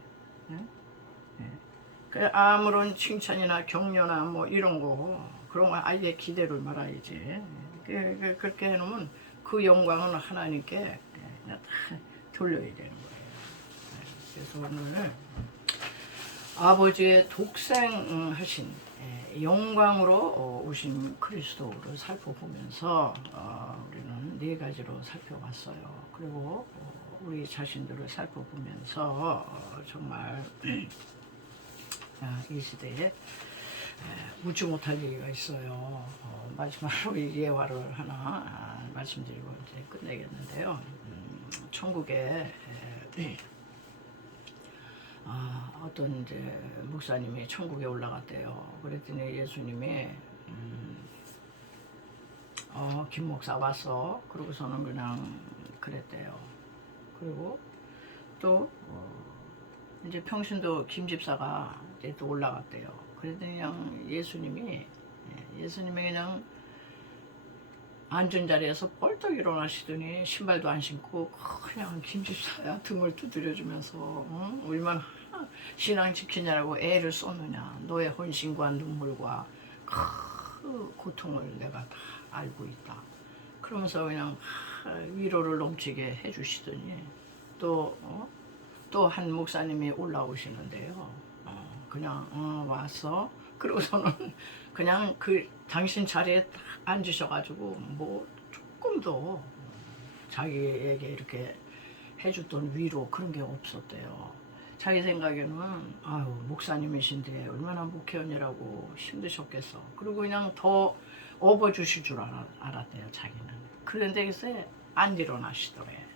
아무런 칭찬이나 격려나 뭐 이런 거 그런 거 아예 기대를 말아야지. 그렇게 해놓으면 그 영광은 하나님께 다 돌려야 되는 거예요. 그래서 오늘 아버지의 독생하신 영광으로 오신 그리스도를 살펴보면서 우리는 네 가지로 살펴봤어요. 그리고 우리 자신들을 살펴보면서 정말 이 시대에 묻지 못할 얘기가 있어요. 마지막으로 이 예화를 하나 말씀드리고 이제 끝내겠는데요. 천국에 어떤 이제 목사님이 천국에 올라갔대요. 그랬더니 예수님이 김 목사 왔어. 그러고서는 그냥 그랬대요. 그리고 또 이제 평신도 김 집사가 이제 또 올라갔대요. 그랬더니 그냥 예수님이 그냥 앉은 자리에서 뻘떡 일어나시더니 신발도 안 신고 그냥 김 집사야 등을 두드려주면서 얼마나 신앙 지키냐라고 애를 쏟느냐. 너의 헌신과 눈물과 그 고통을 내가 다 알고 있다. 그러면서 그냥 위로를 넘치게 해주시더니 또 한 목사님이 올라오시는데요. 그냥 왔어. 그러고서는 그냥 그 당신 자리에 딱 앉으셔가지고 뭐 조금도 자기에게 이렇게 해줬던 위로 그런 게 없었대요. 자기 생각에는 아유 목사님이신데 얼마나 목회원이라고 힘드셨겠어. 그리고 그냥 더 업어주실 줄 알았대요 자기는. 그런데 글쎄 안 일어나시더래.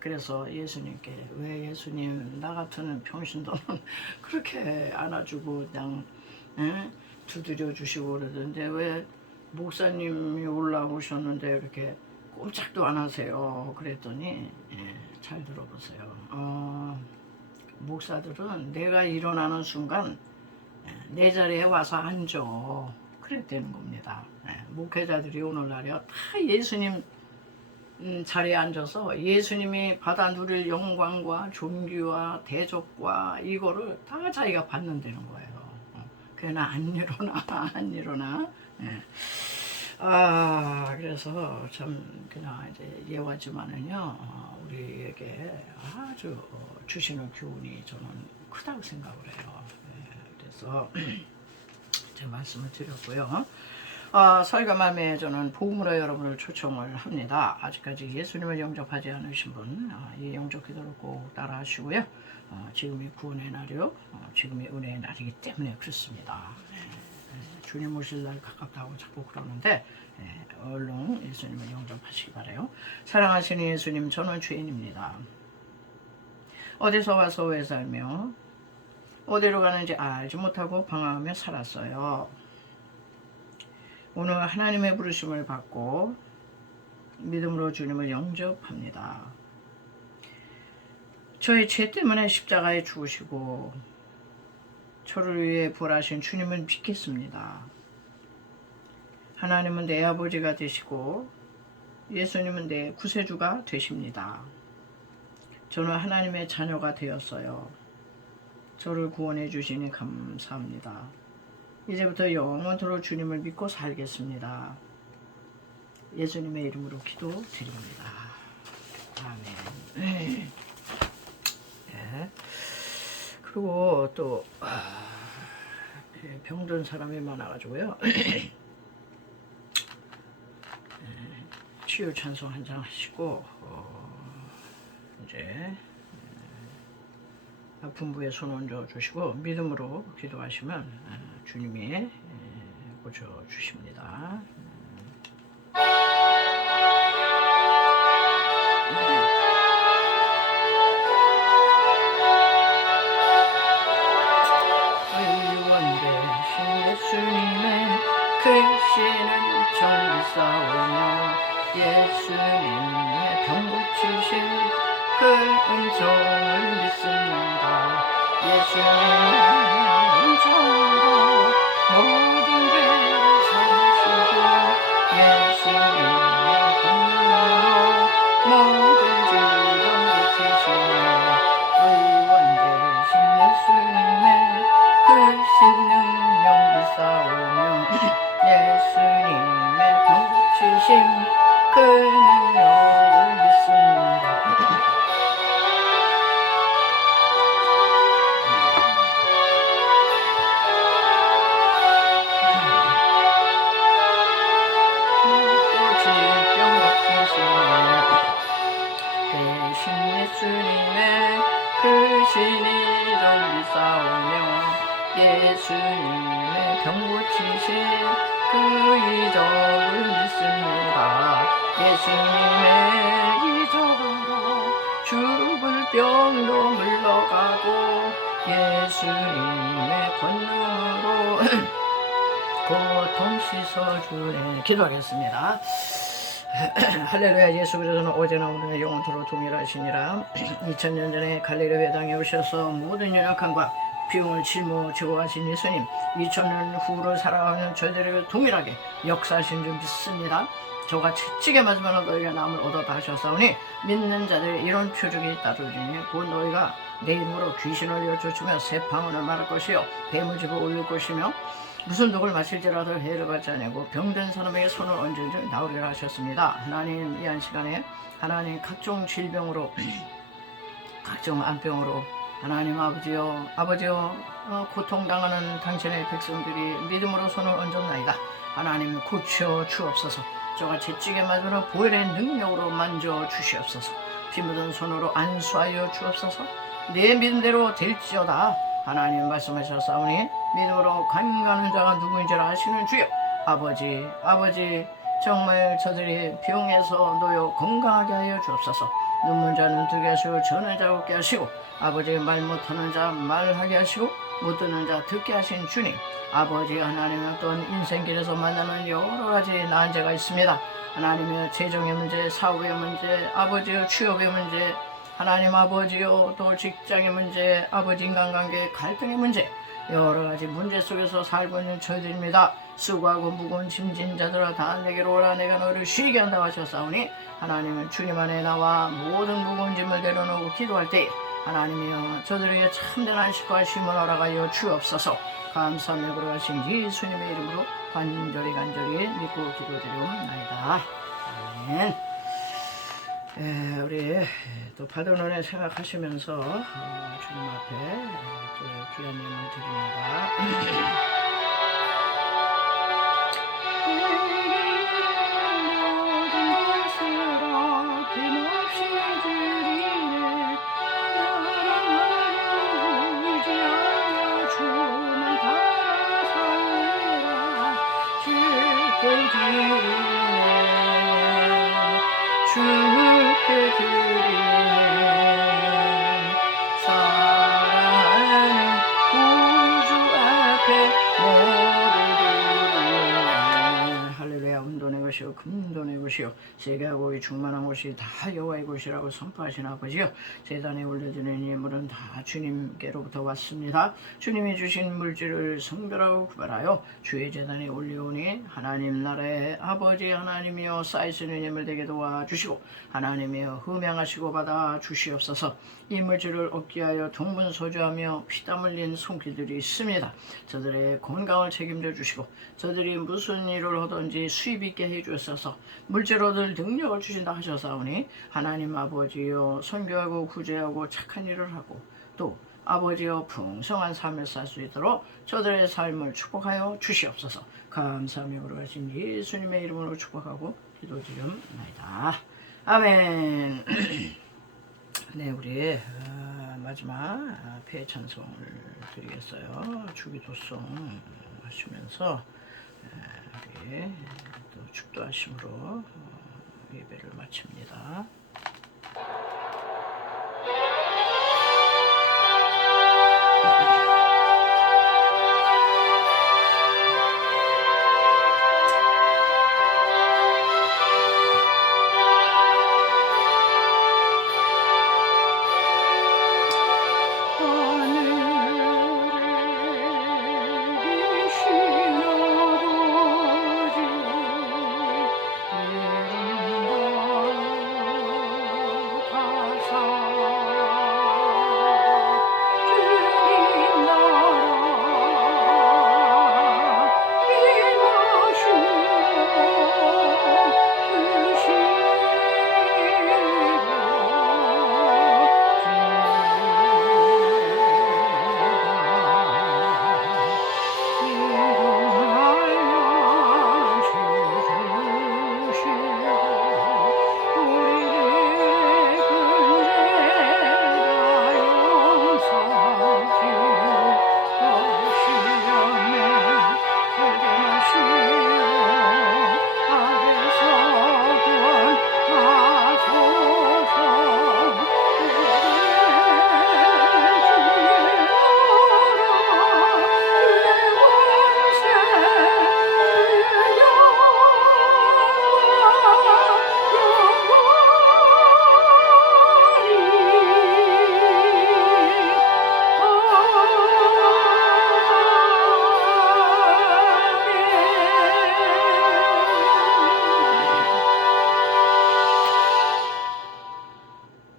그래서 예수님께 왜 예수님 나 같은 평신도는 그렇게 안아주고 그냥 두드려 주시고 그러던데 왜 목사님이 올라오셨는데 이렇게 꼼짝도 안 하세요. 그랬더니 잘 들어보세요. 목사들은 내가 일어나는 순간 내 자리에 와서 앉아. 그랬다는 겁니다. 목회자들이 오늘날이요 다 예수님 자리에 앉아서 예수님이 받아 누릴 영광과 존귀와 대접과 이거를 다 자기가 받는다는 거예요. 그러나 안 일어나. 그래서 참 그냥 이제 예화지만은요 우리에게 아주 주시는 교훈이 저는 크다고 생각을 해요. 그래서 제 말씀을 드렸고요. 설교맘에 저는 복음으로 여러분을 초청을 합니다. 아직까지 예수님을 영접하지 않으신 분, 이 영접 기도를 꼭 따라 하시고요. 지금이 구원의 날이요. 지금이 은혜의 날이기 때문에 그렇습니다. 주님 오실 날 가깝다고 자꾸 그러는데 얼른 예수님을 영접하시기 바라요. 사랑하시는 예수님, 저는 죄인입니다. 어디서 와서 왜 살며 어디로 가는지 알지 못하고 방황하며 살았어요. 오늘 하나님의 부르심을 받고 믿음으로 주님을 영접합니다. 저의 죄 때문에 십자가에 죽으시고 저를 위해 부활하신 주님을 믿겠습니다. 하나님은 내 아버지가 되시고 예수님은 내 구세주가 되십니다. 저는 하나님의 자녀가 되었어요. 저를 구원해 주시니 감사합니다. 이제부터 영원토록 주님을 믿고 살겠습니다. 예수님의 이름으로 기도드립니다. 아멘. 그리고 또 병든 사람이 많아가지고요. 치유 찬송 한 장 하시고 이제 아픈 부에 손 얹어 주시고 믿음으로 기도하시면 주님이 고쳐 주십니다. 의원 되신 예수님의 믿사오며 예수님의 병 고치신 그 은총을 믿습니다. 예수님의 은총으로 모든 죄를 사시고 예수님의 권능으로 모든 질병 고치시며 의원 되신 예수님의 크신 능력 믿사오며 예수님의 병 고치심 그 능력을 믿습니다. 또 질병 고치시며 대신 예수님의 크신 이름 믿사오며 예수님의 병 고치신 그 이적을 믿습니다. 예수님의 이적으로 죽을 병도 물러가고 예수님의 권능으로 고통 씻어주네. 기도하겠습니다. 할렐루야. 예수 그리스도는 어제나 오늘나 영원토록 동일하시니라. 2000년 전에 갈릴리 회당에 오셔서 모든 연약함과 비용을 짊어지고 가신 예수님, 2000년 후로 살아가는 저희들에게 동일하게 역사하신 줄 믿습니다. 저가 채찍에 맞으면 너희가 남을 얻었다 하셨사오니 믿는 자들의 이런 표적이 따르리니 곧 너희가 내 이름으로 귀신을 여쭈며 새 방언을 말할 것이요 뱀을 집어 올릴 것이며 무슨 독을 마실지라도 해를 받지 아니하고 병든 사람에게 손을 얹은즉 나으리라 하셨습니다. 하나님, 이 한 시간에 하나님 각종 질병으로 각종 암병으로 하나님 아버지여 고통당하는 당신의 백성들이 믿음으로 손을 얹었나이다. 하나님 고쳐 주옵소서. 저가 채찍에 맞으는 보혈의 능력으로 만져 주시옵소서. 피 묻은 손으로 안수하여 주옵소서. 내 믿음대로 될지어다. 하나님 말씀하셨사오니 믿음으로 간가는 자가 누구인지를 아시는 주여. 아버지 정말 저들이 병에서 놓여 건강하게 하여 주옵소서. 눈먼 자 눈뜨게 하시고 저는 자 웃게 하시고 아버지 말 못하는 자 말하게 하시고 못 듣는 자 듣게 하신 주님, 아버지 하나님의 어떤 인생길에서 만나는 여러 가지 난제가 있습니다. 하나님의 재정의 문제, 사업의 문제, 아버지의 취업의 문제, 하나님 아버지요 또 직장의 문제, 아버지 인간관계의 갈등의 문제, 여러 가지 문제 속에서 살고 있는 저희들입니다. 수고하고 무거운 짐진 자들아 다 내게로 오라. 내가 너를 쉬게 한다고 하셨사오니 하나님은 주님 안에 나와 모든 무거운 짐을 내려놓고 기도할 때 하나님이여 저들에게 참된 안식과 쉼을 허락하여 주옵소서. 감사하며 걸어가신 예수님의 이름으로 간절히 믿고 기도드리옵나이다. 아멘. 우리 또 받은 은혜 생각하시면서 주님 앞에 또 귀한 예물 드립니다. 주께 드리네 사랑하는 구주 앞에 모두 드리네. 할렐루야. 운돈의 것이요 금돈의 것이요 세계하고 이 충만한 것이 다 여호와의 것이라고 선포하신 아버지요, 제단에 올려드리는 예물은 다 주님께로부터 왔습니다. 주님이 주신 물질을 성별하고 구별하여 주의 제단에 올려오니 하나님 나라의 아버지 하나님이여 쌓이시는 예물 되게 도와주시고 하나님이여 흠양하시고 받아 주시옵소서. 이 물질을 얻게 하여 동분서주하며 피땀 흘린 손길들이 있습니다. 저들의 건강을 책임져 주시고 저들이 무슨 일을 하든지 수입 있게 해주셔서 물질 얻을 능력을 주신다 하셔사오니 하나님 아버지여 선교하고 구제하고 착한 일을 하고 또 아버지여 풍성한 삶을 살 수 있도록 저들의 삶을 축복하여 주시옵소서. 감사하며 걸어가신 예수님의 이름으로 축복하고 기도드리옵나이다. 아멘. 네, 우리 마지막 폐 찬송을 드리겠어요. 주기도송 하시면서 우리 또 축도하심으로 예배를 마칩니다.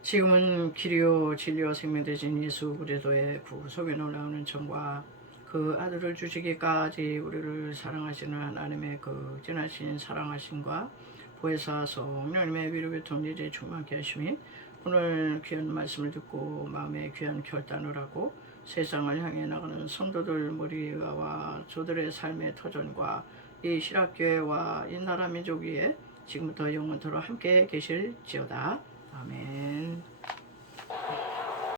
지금은 길이요 진리요 생명 되신 예수 그리스도의 구속에 놀라우는 청과 그 아들을 주시기까지 우리를 사랑하시는 하나님의 그 진하신 사랑하심과 보혜사 성령님의 위로의 통일에 충만케 하심이 오늘 귀한 말씀을 듣고 마음의 귀한 결단을 하고 세상을 향해 나가는 성도들 무리와 저들의 삶의 터전과 이 실학교회와 이 나라 민족 위에 지금부터 영원토록 함께 계실지어다. 아멘.